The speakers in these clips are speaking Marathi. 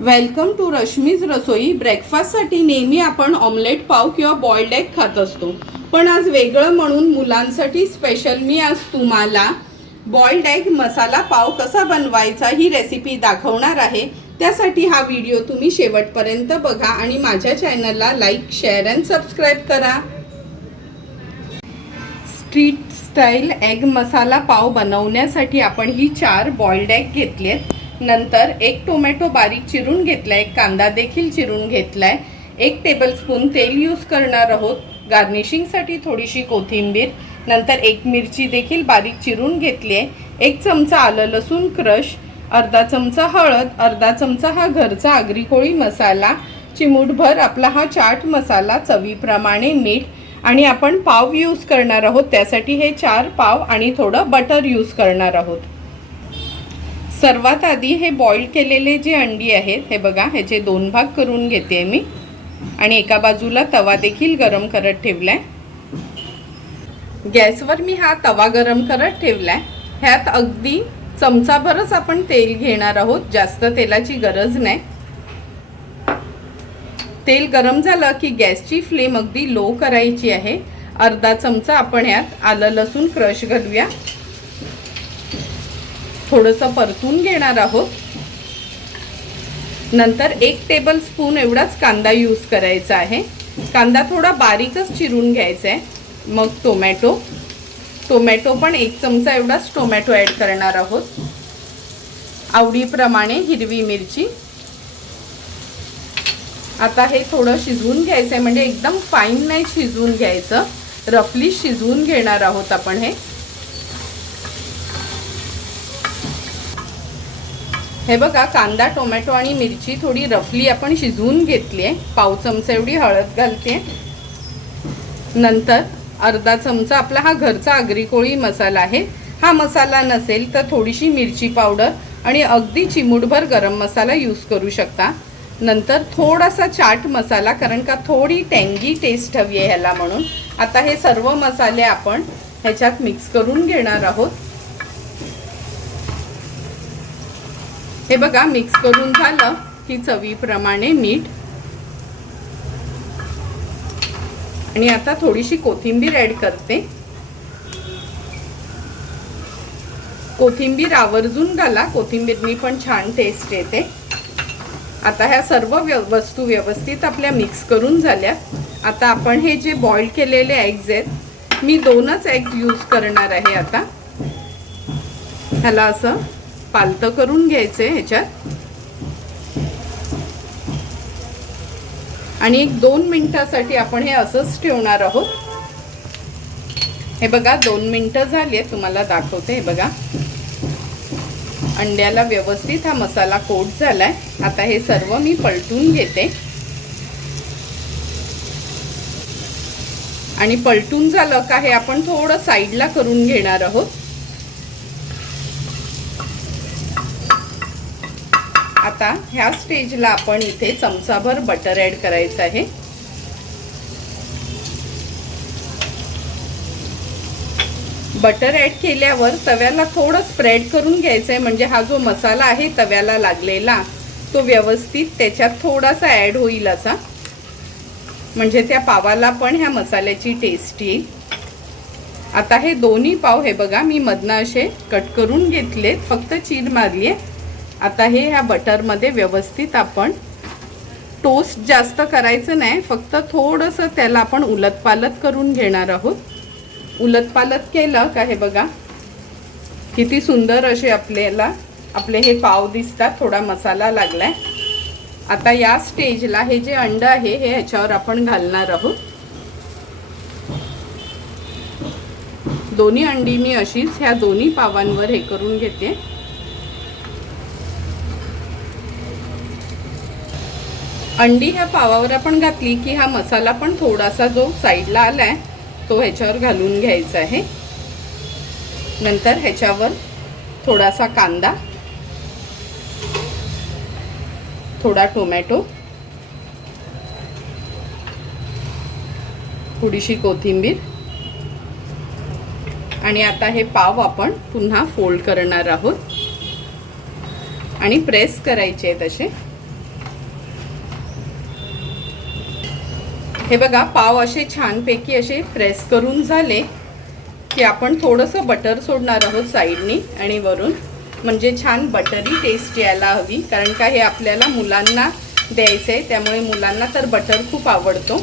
Welcome to Rashmi's Rasoi. ब्रेकफास्टसाठी नेहमी आपण ऑमलेट पाव किंवा बॉइल्ड एग खात असतो. पण आज वेगळं म्हणून मुलांसाठी स्पेशल मी आज तुम्हाला बॉइल्ड एग मसाला पाव कसा बनवायचा ही रेसिपी दाखवणार आहे. त्यासाठी हा व्हिडिओ तुम्ही शेवटपर्यंत बघा आणि माझ्या चॅनलला लाईक शेअर अँड सबस्क्राईब करा. Street style egg masala pav बनवण्यासाठी आपण ही चार बॉइल्ड एग घेतलेत. नंतर एक टोमॅटो बारीक चिरून घेतलाय एक कांदा देखील चिरून घेतलाय. एक टेबलस्पून तेल यूज करणार आहोत. गार्निशिंगसाठी थोडीशी कोथिंबीर नंतर एक मिरची देखील बारीक चिरून घेतली आहे एक चमचा आलं लसूण क्रश अर्धा चमचा हळद अर्धा चमचा हा घरचा आगरी कोळी मसाला. चिमूटभर आपला हा चाट मसाला चवीप्रमाणे मीठ आणि आपण पाव यूज करणार आहोत. त्यासाठी हे चार पाव आणि थोडं बटर यूज करणार आहोत. सर्वात आधी हे बॉईल केलेले जे अंडी आहेत हे बघा ह्याचे दोन भाग करून घेते मी. आणि एका बाजूला तवा देखील गरम करत ठेवला आहे गॅसवर मी हा तवा गरम करत ठेवला आहे ह्यात अगदी चमचाभरच आपण तेल घेणार आहोत जास्त तेलाची गरज नाही. तेल गरम झालं की गॅसची फ्लेम अगदी लो करायची आहे. अर्धा चमचा आपण यात आलं लसूण क्रश घालूया. थोडंसं परतून घेणार आहोत. नंतर एक टेबल स्पून एवढाच कांदा यूज करायचा आहे. कांदा थोडा बारीकच चिरून घ्यायचा आहे. मग टोमॅटो टोमॅटो पण एक चमचा एवढाच टोमॅटो ॲड करणार आहोत. आवडीप्रमाणे हिरवी मिरची. आता हे थोडं शिजवून घ्यायचं आहे म्हणजे एकदम फाईन नाही शिजवून घ्यायचं. रफली शिजवून घेणार आहोत आपण हे. हे बघा कांदा टोमॅटो आणि मिरची थोडी रफली आपण शिजवून घेतली आहे. पाव चमचा एवढी हळद घालते. नंतर अर्धा चमचा आपला हा घरचा आगरी कोळी मसाला आहे. हा मसाला नसेल तर थोडीशी मिरची पावडर आणि अगदी चिमूटभर गरम मसाला यूज करू शकता. नंतर थोडासा चाट मसाला कारण का थोडी टँगी टेस्ट हवी आहे ह्याला म्हणून. आता हे सर्व मसाले आपण ह्याच्यात मिक्स करून घेणार आहोत. हे बघा मिक्स करून झालं की चवीप्रमाणे मीठ. आणि आता थोडीशी कोथिंबीर ऍड करते. कोथिंबीर आवर्जून घाला कोथिंबीरनी पण छान टेस्ट येते. आता ह्या सर्व व्य वस्तू व्यवस्थित आपल्या मिक्स करून झाल्या. आता आपण हे जे बॉईल केलेले एग्ज आहेत मी दोनच एग्ज यूज करणार आहे आता. ह्याला असं पालतं करून घ्यायचे ह्याच्यात. आणि एक दोन मिनिटासाठी आपण हे असंच ठेवणार आहोत. हे बघा दोन मिनटं झाली तुम्हाला दाखवते हे बघा. अंड्याला व्यवस्थित हा मसाला कोट झालाय. आता हे सर्व मी पलटून घेते. आणि पलटून झालं का हे आपण थोडं साईडला करून घेणार आहोत. आता ह्या स्टेजला आपण इथे चमचाभर बटर ऍड करायचं आहे. बटर ऍड केल्यावर तव्याला थोडं स्प्रेड करून घ्यायचं आहे म्हणजे हा जो मसाला आहे तव्याला लागलेला तो व्यवस्थित त्याच्यात थोडासा ॲड होईल असा. म्हणजे त्या पावाला पण ह्या मसाल्याची टेस्ट येईल. आता हे दोन्ही पाव हे बघा मी मधनं असे कट करून घेतलेत फक्त चीर मारली आहे आता हे ह्या बटरमध्ये व्यवस्थित आपण टोस्ट जास्त करायचं नाही फक्त थोडंसं त्याला आपण उलतपालत करून घेणार आहोत. उलतपालत केलं का हे बघा? किती सुंदर असे आपल्याला आपले हे पाव दिसतात थोडा मसाला लागलाय. आता या स्टेजला हे जे अंड आहे हे ह्याच्यावर आपण घालणार आहोत. दोन्ही अंडी मी अशीच ह्या दोन्ही पावांवर हे करून घेते. अंडी ह्या पावावर आपण घातली की हा मसाला पण थोडासा जो साईडला आलाय तो ह्याच्यावर घालून घ्यायचा आहे. नंतर ह्याच्यावर थोडासा कांदा थोडा टोमॅटो थोडीशी कोथिंबीर आणि आता हे पाव आपण पुन्हा फोल्ड करणार आहोत. आणि प्रेस करायचे आहेत असे. हे बघा पाव असे छानपैकी असे प्रेस करून झाले की आपण थोडंसं बटर सोडणार आहोत साईडनी आणि वरून. म्हणजे छान बटरी टेस्ट यायला हवी. कारण का हे आपल्याला मुलांना द्यायचं आहे त्यामुळे मुलांना तर बटर खूप आवडतो.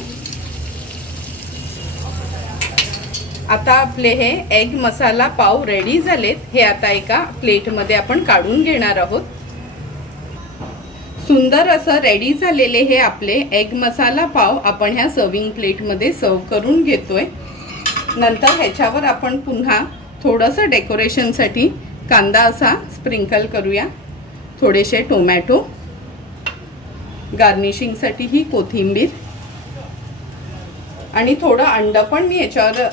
आता आपले हे एग मसाला पाव रेडी झालेत. हे आता एका प्लेटमध्ये आपण काढून घेणार आहोत. सुंदर असं रेडी झालेले हे आपले एग मसाला पाव आपण ह्या सर्विंग प्लेटमध्ये सर्व करून घेतोय. नंतर ह्याच्यावर आपण पुन्हा थोडंसं डेकोरेशनसाठी कांदा असा स्प्रिंकल करूया. थोडेसे टोमॅटो गार्निशिंगसाठी ही कोथिंबीर. आणि थोडं अंड पण मी याच्यावर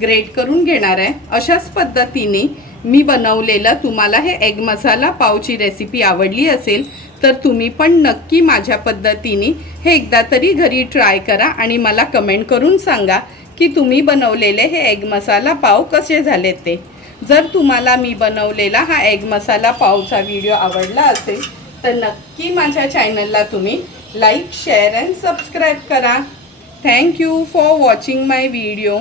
ग्रेट करून घेणार आहे. अशाच पद्धतीने मी बनवलेलं तुम्हाला हे एग मसाला पावची रेसिपी आवडली असेल तर तुम्ही पण नक्की माझ्या पद्धतीने हे एकदा तरी घरी ट्राय करा आणि मला कमेंट करून सांगा की तुम्ही बनवलेले हे एग मसाला पाव कसे झालेत ते. जर तुम्हाला मी बनवलेला हा एग मसाला पावचा व्हिडिओ आवडला असेल तर नक्की माझ्या चॅनलला तुम्ही लाईक शेअर अँड सबस्क्राईब करा. Thank you for watching my video